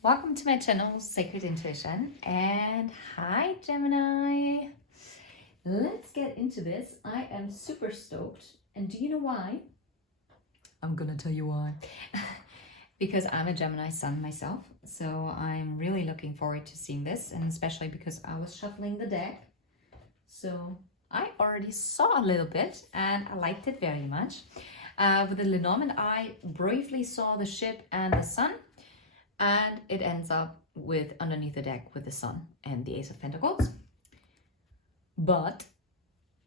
Welcome to my channel, Sacred Intuition, and hi Gemini. Let's get into this. I am super stoked, and do you know why? I'm gonna tell you why. Because I'm a Gemini sun myself, so I'm really looking forward to seeing this, and especially because I was shuffling the deck, so I already saw a little bit and I liked it very much. With the Lenormand, I briefly saw the ship and the sun, and it ends up with underneath the deck with the sun and the Ace of Pentacles.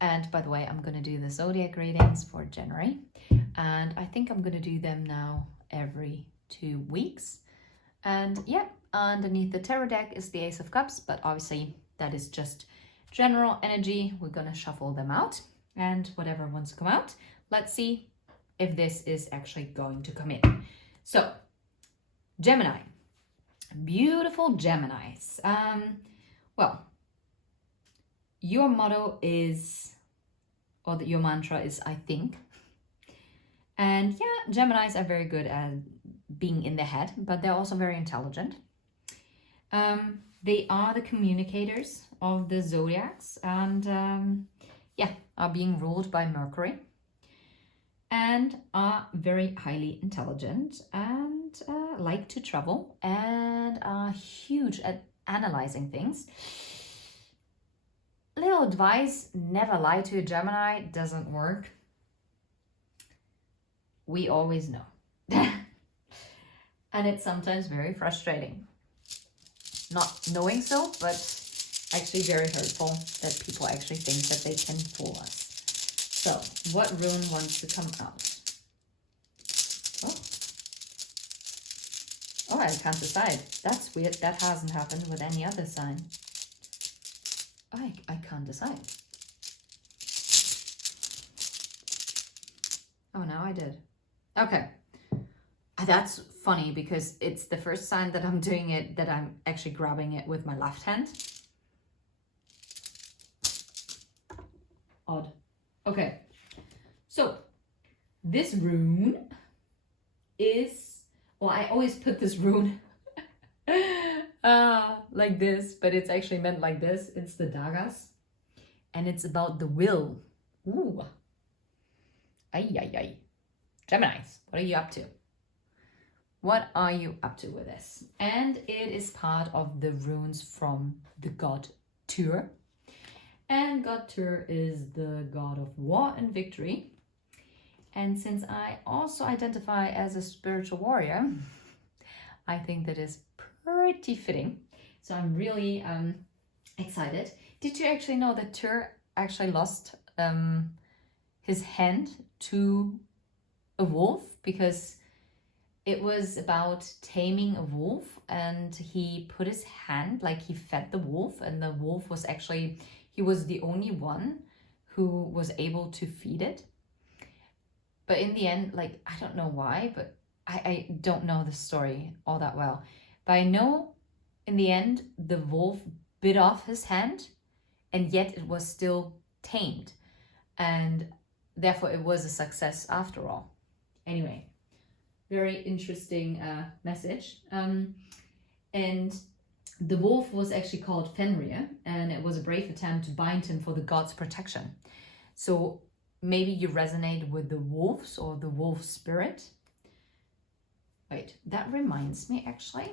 And by the way, I'm going to do the Zodiac readings for January, and I think I'm going to do them now every 2 weeks. And yeah, underneath the tarot deck is the Ace of Cups, but obviously that is just general energy. We're going to shuffle them out, and whatever wants to come out, let's see if this is actually going to come in. So Gemini, beautiful Geminis. Well, your motto is, or your mantra is, I think. And yeah, Geminis are very good at being in the head, but they're also very intelligent. They are the communicators of the zodiacs, and yeah, are being ruled by Mercury, and are very highly intelligent, and like to travel, and are huge at analyzing things. Little advice: never lie to a Gemini. Doesn't work. We always know. And it's sometimes very frustrating not knowing so, but actually very hurtful that people actually think that they can fool us. So, what rune wants to come out? Oh, I can't decide. That's weird. That hasn't happened with any other sign. I can't decide. Oh, now I did. Okay. That's funny because it's the first sign that I'm doing it, that I'm actually grabbing it with my left hand. Odd. Okay. So this rune is, well, I always put this rune like this, but it's actually meant like this. It's the dagas, and it's about the will. Ooh. Ay, ay, ay. Geminis, what are you up to? What are you up to with this? And it is part of the runes from the god Tyr. And god Tyr is the god of war and victory. And since I also identify as a spiritual warrior, I think that is pretty fitting. So I'm really excited. Did you actually know that Tyr actually lost his hand to a wolf? Because it was about taming a wolf, and he put his hand, like he fed the wolf, and the wolf was actually, he was the only one who was able to feed it. But in the end, like, I don't know why, but I don't know the story all that well. But I know in the end, the wolf bit off his hand, and yet it was still tamed. And therefore it was a success after all. Anyway, very interesting message. And the wolf was actually called Fenrir, and it was a brave attempt to bind him for the god's protection. So maybe you resonate with the wolves or the wolf spirit. Wait, that reminds me actually.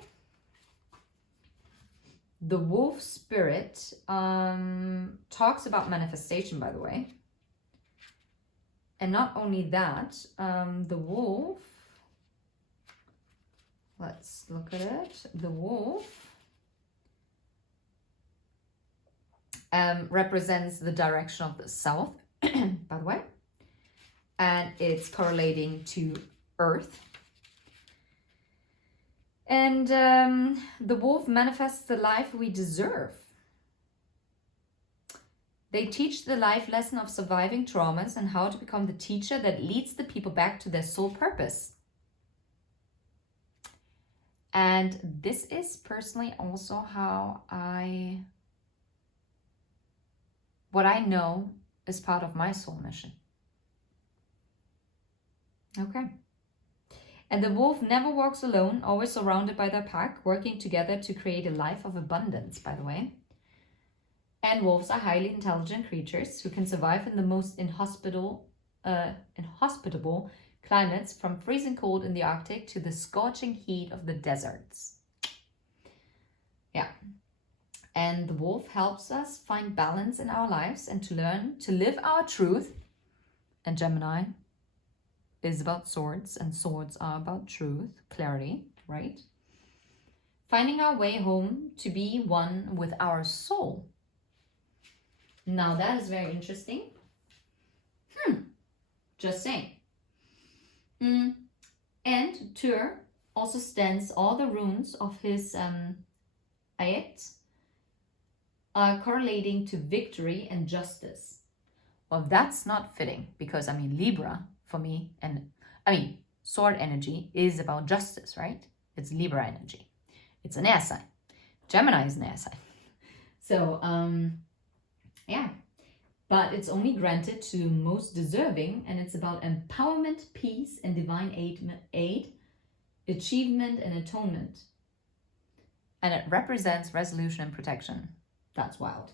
The wolf spirit talks about manifestation, by the way. And not only that, the wolf, let's look at it. The wolf represents the direction of the south, by the way. And it's correlating to Earth. And the wolf manifests the life we deserve. They teach the life lesson of surviving traumas and how to become the teacher that leads the people back to their soul purpose. And this is personally also how what I know is part of my soul mission. Okay. And the wolf never walks alone, always surrounded by their pack, working together to create a life of abundance, by the way. And wolves are highly intelligent creatures who can survive in the most inhospitable climates, from freezing cold in the Arctic to the scorching heat of the deserts. Yeah. And the wolf helps us find balance in our lives and to learn to live our truth. And Gemini is about swords, and swords are about truth, clarity, right? Finding our way home to be one with our soul. Now that is very interesting. Just saying. And Tur also stands all the runes of his ayat are correlating to victory and justice. Well, that's not fitting because, I mean, Libra for me, and I mean, sword energy is about justice, right? It's Libra energy. It's an air sign. Gemini is an air sign. So, yeah. But it's only granted to most deserving, and it's about empowerment, peace, and divine aid, achievement, and atonement. And it represents resolution and protection. That's wild.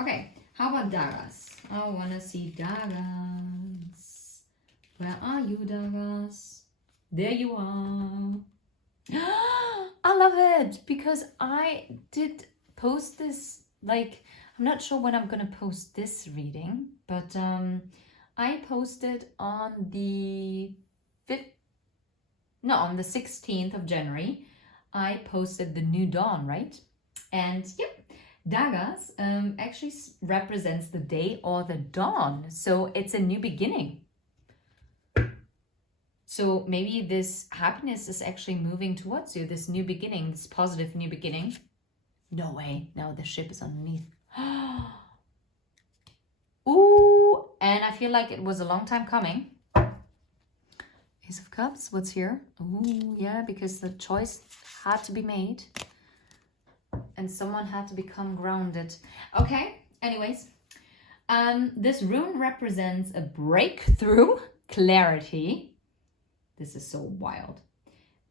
Okay, how about daggers? I want to see daggers. Where are you, daggers? There you are. I love it because I did post this, like, I'm not sure when I'm going to post this reading, but I posted on the 16th of January. I posted the new dawn, right? And yep, daggers actually represents the day or the dawn. So it's a new beginning. So maybe this happiness is actually moving towards you, this new beginning, this positive new beginning. No way. No, the ship is underneath. Ooh, and I feel like it was a long time coming. Ace of Cups, what's here? Ooh, yeah, because the choice had to be made. And someone had to become grounded. Okay, anyways. This rune represents a breakthrough, clarity. This is so wild.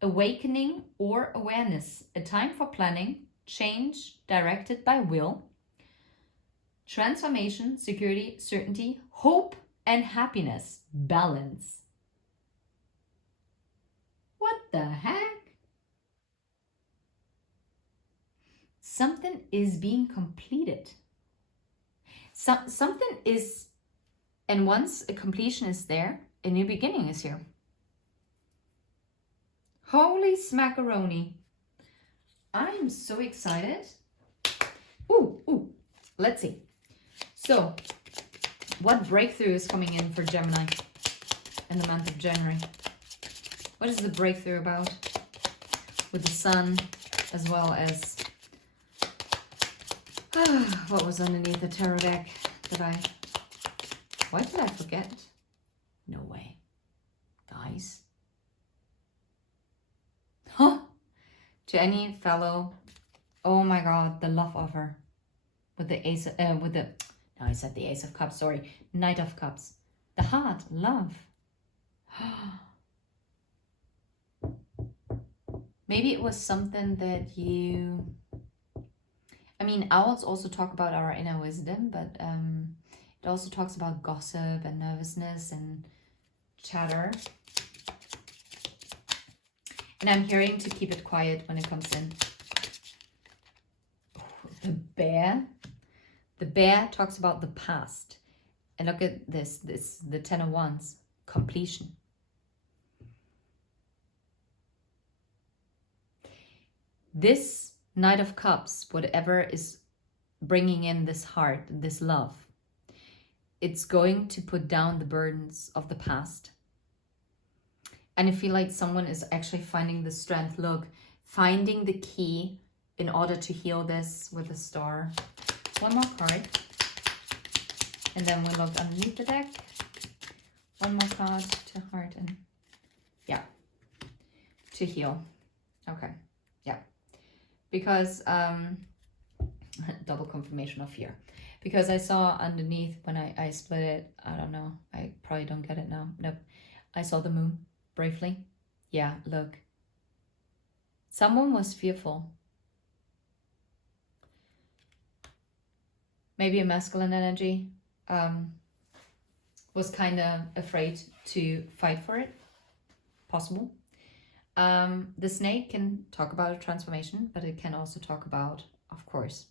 Awakening or awareness. A time for planning, change directed by will. Transformation, security, certainty, hope, and happiness. Balance. What the heck? Something is being completed. Something is, and once a completion is there, a new beginning is here. Holy smackaroni. I am so excited. Ooh, let's see. So, what breakthrough is coming in for Gemini in the month of January? What is the breakthrough about with the sun, as well as what was underneath the tarot deck that why did I forget? No way. Guys. Huh? To any fellow, oh my God, the love offer with the ace, no, I said the Ace of Cups, sorry. Knight of Cups. The heart, love. Maybe it was something that you... I mean, owls also talk about our inner wisdom, but it also talks about gossip and nervousness and chatter. And I'm hearing to keep it quiet when it comes in. Oh, the bear. The bear talks about the past. And look at this, the Ten of Wands, completion. This Knight of Cups, whatever is bringing in this heart, this love, it's going to put down the burdens of the past. And I feel like someone is actually finding the strength. Look, finding the key in order to heal this with a star. One more card. And then we look underneath the deck. One more card to heart and yeah, to heal. Okay, yeah. Because, double confirmation of fear. Because I saw underneath when I split it, I don't know, I probably don't get it now. Nope. I saw the moon briefly. Yeah, look. Someone was fearful. Maybe a masculine energy. Was kind of afraid to fight for it. Possible. The snake can talk about a transformation, but it can also talk about, of course,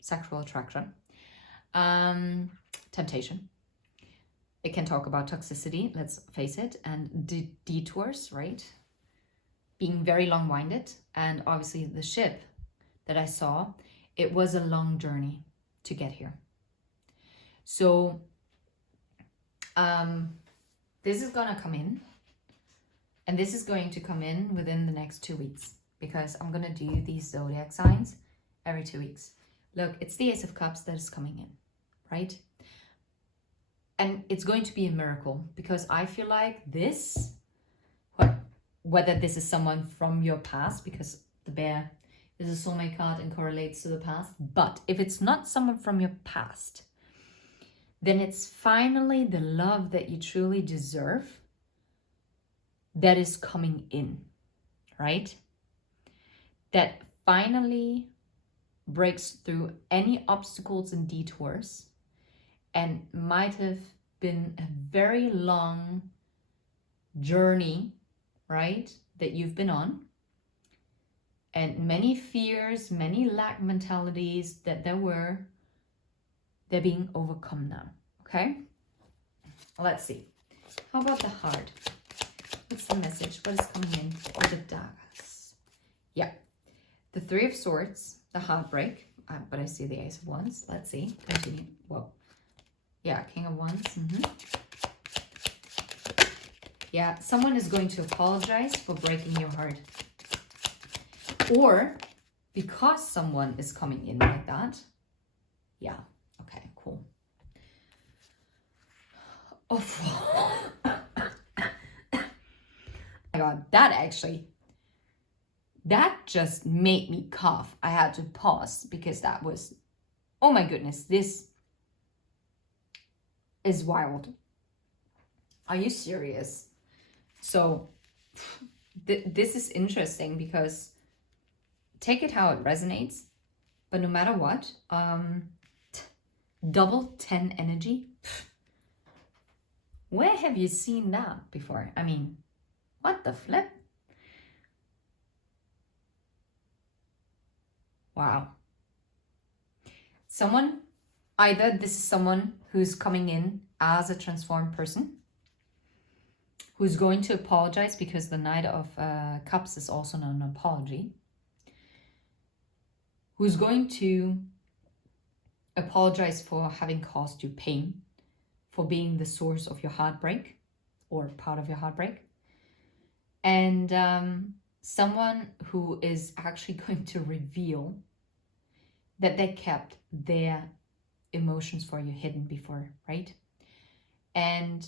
sexual attraction, temptation. It can talk about toxicity, let's face it, and detours, right? Being very long-winded. And obviously the ship that I saw, it was a long journey to get here. So this is gonna come in, and this is going to come in within the next 2 weeks, because I'm gonna do these zodiac signs every 2 weeks. Look, it's the Ace of Cups that is coming in, right? And it's going to be a miracle, because I feel like this, whether this is someone from your past, because the bear is a soulmate card and correlates to the past, but if it's not someone from your past, then it's finally the love that you truly deserve that is coming in, right? That finally breaks through any obstacles and detours, and might have been a very long journey, right, that you've been on, and many fears, many lack mentalities that they're being overcome now. Okay, let's see. How about the heart? What's the message? What is coming in for the daggers? Yeah, the Three of Swords, the heartbreak, but I see the Ace of Wands. Let's see. Continue. Whoa. Yeah, King of Wands. Yeah, someone is going to apologize for breaking your heart, or because someone is coming in like that. Yeah. Okay, cool. Oh, my God, that just made me cough. I had to pause because that was, oh my goodness, this is wild. Are you serious? So this is interesting, because take it how it resonates, but no matter what, double 10 energy. Where have you seen that before? I mean, what the flip? Wow. Either this is someone who's coming in as a transformed person, who's going to apologize, because the Knight of Cups is also an apology, who's going to apologize for having caused you pain, for being the source of your heartbreak or part of your heartbreak, and someone who is actually going to reveal that they kept their emotions for you hidden before, right? And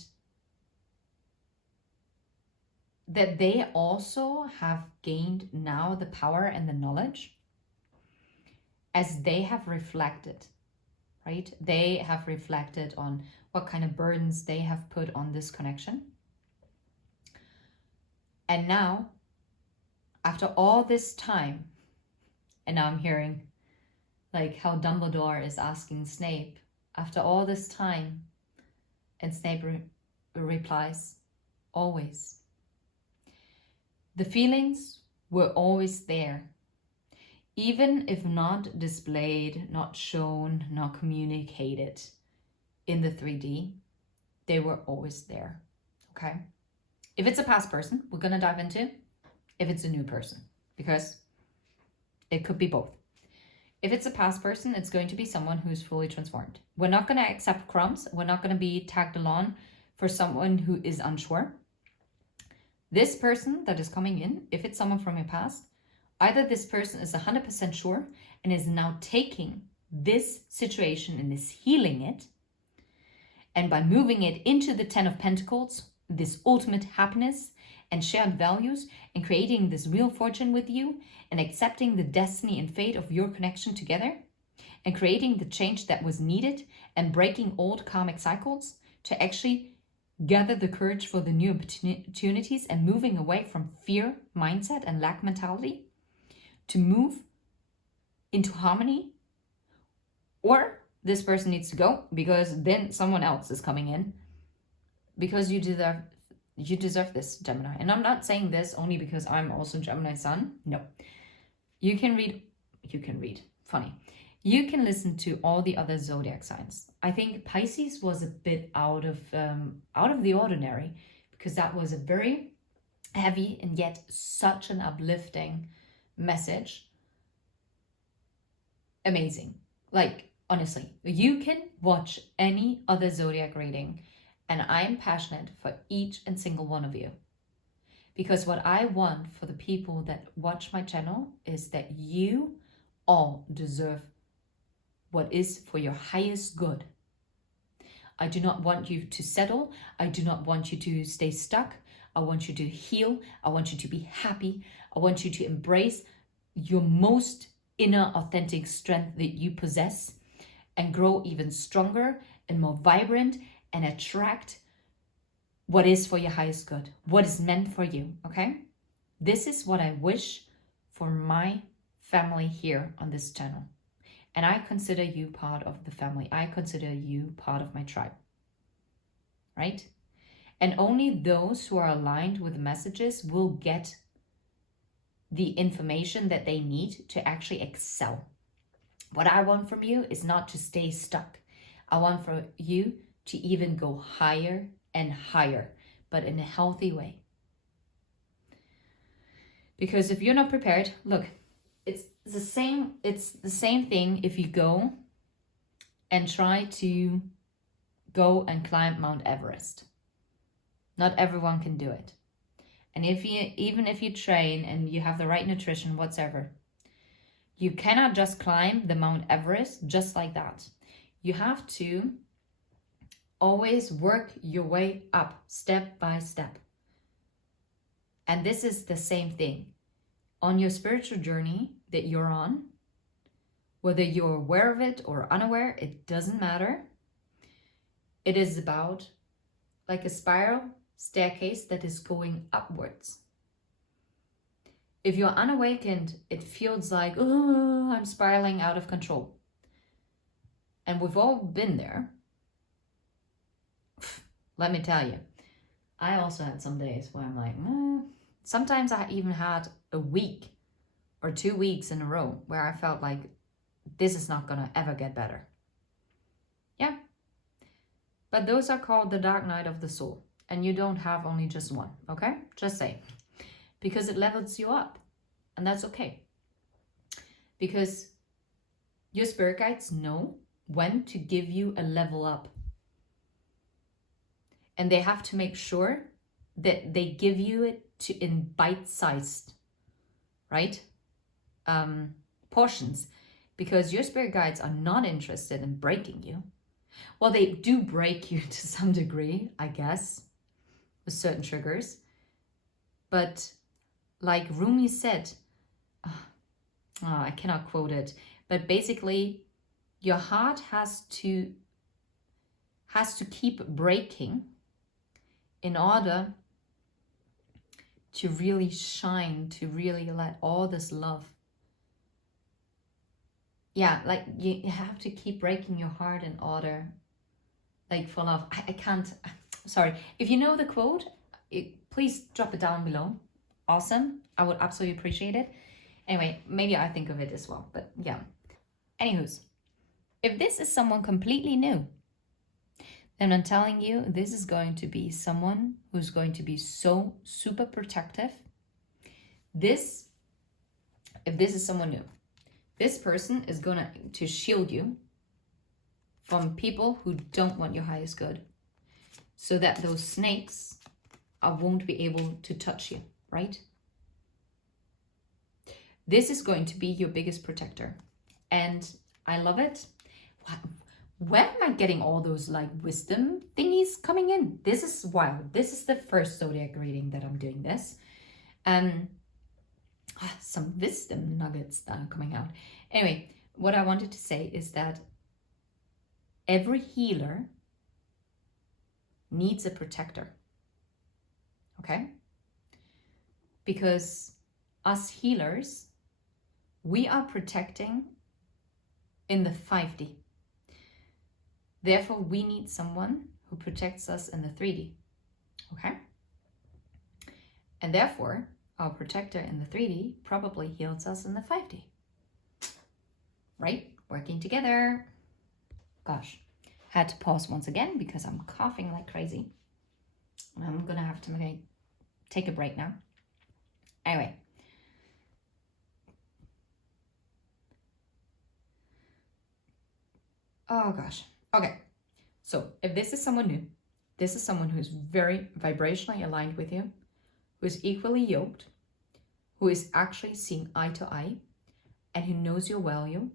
that they also have gained now the power and the knowledge as they have reflected, right? They have reflected on what kind of burdens they have put on this connection. And now, after all this time, and now I'm hearing like how Dumbledore is asking Snape, after all this time, and Snape replies, always. The feelings were always there. Even if not displayed, not shown, not communicated in the 3D, they were always there, okay? If it's a past person, we're gonna dive into if it's a new person, because it could be both. If it's a past person, it's going to be someone who's fully transformed. We're not gonna accept crumbs. We're not gonna be tagged along for someone who is unsure. This person that is coming in, if it's someone from your past, either this person is 100% sure and is now taking this situation and is healing it, and by moving it into the 10 of Pentacles, this ultimate happiness and shared values, and creating this real fortune with you, and accepting the destiny and fate of your connection together, and creating the change that was needed, and breaking old karmic cycles to actually gather the courage for the new opportunities and moving away from fear mindset and lack mentality to move into harmony, or this person needs to go because then someone else is coming in, because you deserve this, Gemini. And I'm not saying this only because I'm also Gemini sun. No, you can read, funny, you can listen to all the other zodiac signs. I think Pisces was a bit out of the ordinary, because that was a very heavy and yet such an uplifting message. Amazing. Like, honestly, you can watch any other zodiac reading, and I'm passionate for each and single one of you. Because what I want for the people that watch my channel is that you all deserve what is for your highest good. I do not want you to settle. I do not want you to stay stuck. I want you to heal. I want you to be happy. I want you to embrace your most inner authentic strength that you possess and grow even stronger and more vibrant and attract what is for your highest good, what is meant for you, okay? This is what I wish for my family here on this channel. And I consider you part of the family. I consider you part of my tribe, right? And only those who are aligned with the messages will get the information that they need to actually excel. What I want from you is not to stay stuck. I want for you to even go higher and higher, but in a healthy way. Because if you're not prepared, look, it's the same thing if you go and try to go and climb Mount Everest. Not everyone can do it. And even if you train and you have the right nutrition, whatsoever, you cannot just climb the Mount Everest just like that. You have to always work your way up step by step. And this is the same thing. On your spiritual journey that you're on, whether you're aware of it or unaware, it doesn't matter. It is about like a spiral staircase that is going upwards. If you're unawakened, it feels like, oh, I'm spiraling out of control. And we've all been there. Let me tell you, I also had some days where I'm like, sometimes I even had a week or 2 weeks in a row where I felt like this is not gonna ever get better. Yeah. But those are called the dark night of the soul. And you don't have only just one, okay? Just say. Because it levels you up. And that's okay. Because your spirit guides know when to give you a level up. And they have to make sure that they give you it in bite-sized, right? Portions. Because your spirit guides are not interested in breaking you. Well, they do break you to some degree, I guess, with certain triggers. But like Rumi said, I cannot quote it, but basically your heart has to keep breaking in order to really shine, to really let all this love. Yeah, like you have to keep breaking your heart in order, like for love. I can't, sorry. If you know the quote, please drop it down below. Awesome. I would absolutely appreciate it. Anyway, maybe I think of it as well, but yeah. Anywho's, if this is someone completely new, then I'm telling you, this is going to be someone who's going to be so super protective. If this is someone new, this person is going to shield you from people who don't want your highest good, so that those snakes won't be able to touch you, right? This is going to be your biggest protector. And I love it. Where am I getting all those like wisdom thingies coming in? This is wild. This is the first zodiac reading that I'm doing this. Some wisdom nuggets that are coming out. Anyway, what I wanted to say is that every healer needs a protector. Okay? Because us healers, we are protecting in the 5D. Therefore, we need someone who protects us in the 3D. Okay? And therefore, our protector in the 3D probably heals us in the 5D. Right? Working together. Gosh, had to pause once again because I'm coughing like crazy. I'm gonna have to take a break now. Anyway. Oh gosh. Okay. So if this is someone new, this is someone who is very vibrationally aligned with you, who is equally yoked, who is actually seeing eye to eye, and who knows your value,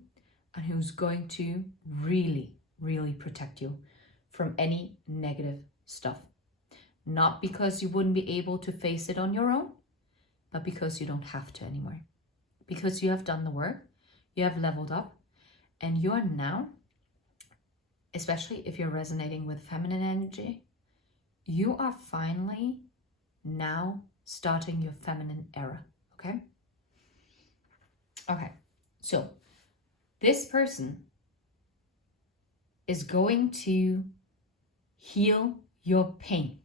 and who's going to really, really protect you from any negative stuff. Not because you wouldn't be able to face it on your own, but because you don't have to anymore. Because you have done the work, you have leveled up, and you are now, especially if you're resonating with feminine energy, you are finally now starting your feminine era, okay? Okay, so this person is going to heal your pain.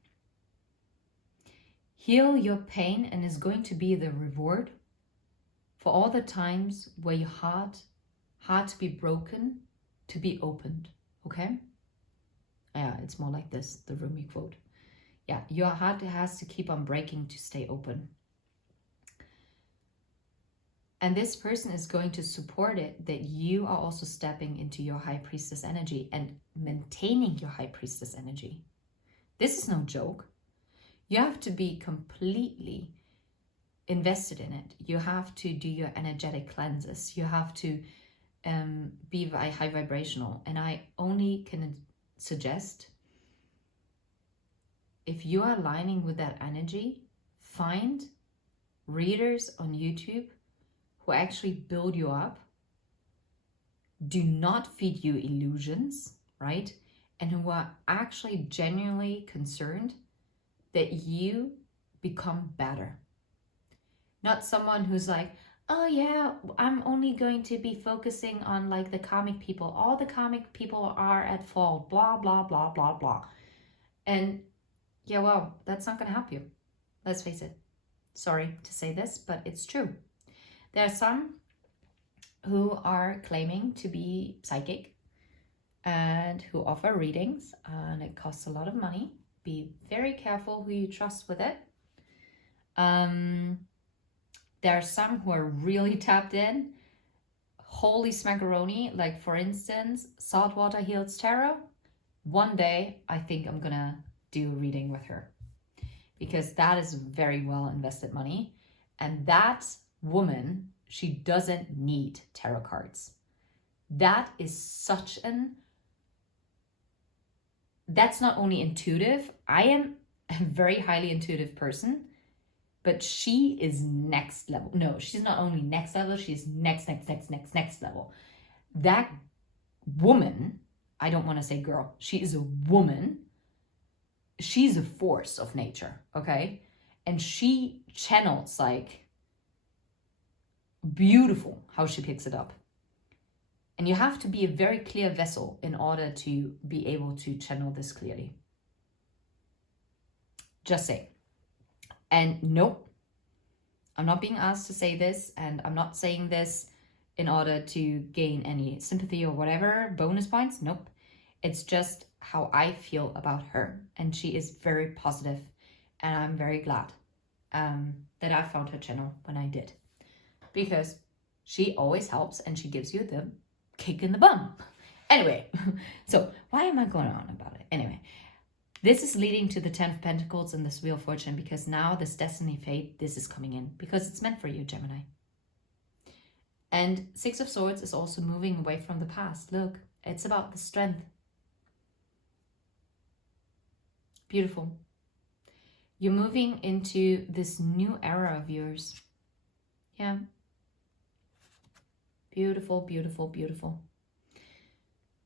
Heal your pain, and is going to be the reward for all the times where your heart had to be broken to be opened, okay? Yeah, it's more like this, the Rumi quote. Yeah, your heart has to keep on breaking to stay open. And this person is going to support it, that you are also stepping into your high priestess energy and maintaining your high priestess energy. This is no joke. You have to be completely invested in it. You have to do your energetic cleanses. You have to be high vibrational. And I only can suggest, if you are aligning with that energy, find readers on YouTube who actually build you up, do not feed you illusions, right? And who are actually genuinely concerned that you become better. Not someone who's like, oh yeah, I'm only going to be focusing on like the karmic people. All the karmic people are at fault, blah, blah, blah, blah, blah. And yeah, well, that's not going to help you. Let's face it. Sorry to say this, but it's true. There are some who are claiming to be psychic and who offer readings, and it costs a lot of money. Be very careful who you trust with it. There are some who are really tapped in. Holy smackaroni, like for instance, Saltwater Heals Tarot. One day, I think I'm gonna do a reading with her, because that is very well invested money. And that woman, she doesn't need tarot cards. That is such an... That's not only intuitive. I am a very highly intuitive person, but she is next level. No, she's not only next level, she's next level. That woman, I don't want to say girl, she is a woman. She's a force of nature, okay? And she channels like beautiful how she picks it up. And you have to be a very clear vessel in order to be able to channel this clearly. Just say. And nope, I'm not being asked to say this, and I'm not saying this in order to gain any sympathy or whatever, bonus points. Nope. It's just how I feel about her. And she is very positive, and I'm very glad that I found her channel when I did. Because she always helps, and she gives you the kick in the bum. Anyway, so why am I going on about it? Anyway, this is leading to the 10 of Pentacles and this Wheel of Fortune, because now this destiny fate, this is coming in because it's meant for you, Gemini. And 6 of Swords is also moving away from the past. Look, it's about the strength. Beautiful. You're moving into this new era of yours. Yeah. Beautiful, beautiful, beautiful.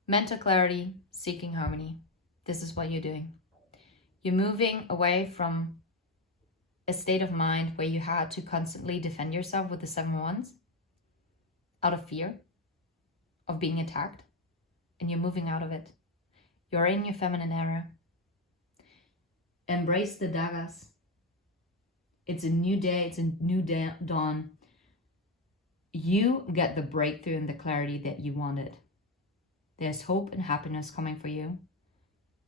Mental clarity, seeking harmony. This is what you're doing. You're moving away from a state of mind where you had to constantly defend yourself with the 7 of Wands out of fear of being attacked, and you're moving out of it. You're in your feminine era. Embrace the daggers. It's a new day. It's a new dawn. You get the breakthrough and the clarity that you wanted. There's hope and happiness coming for you,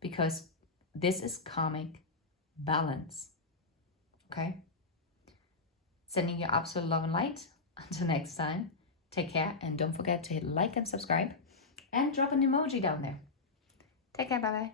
because this is karmic balance. Okay? Sending you absolute love and light. Until next time, take care, and don't forget to hit like and subscribe, and drop an emoji down there. Take care, bye-bye.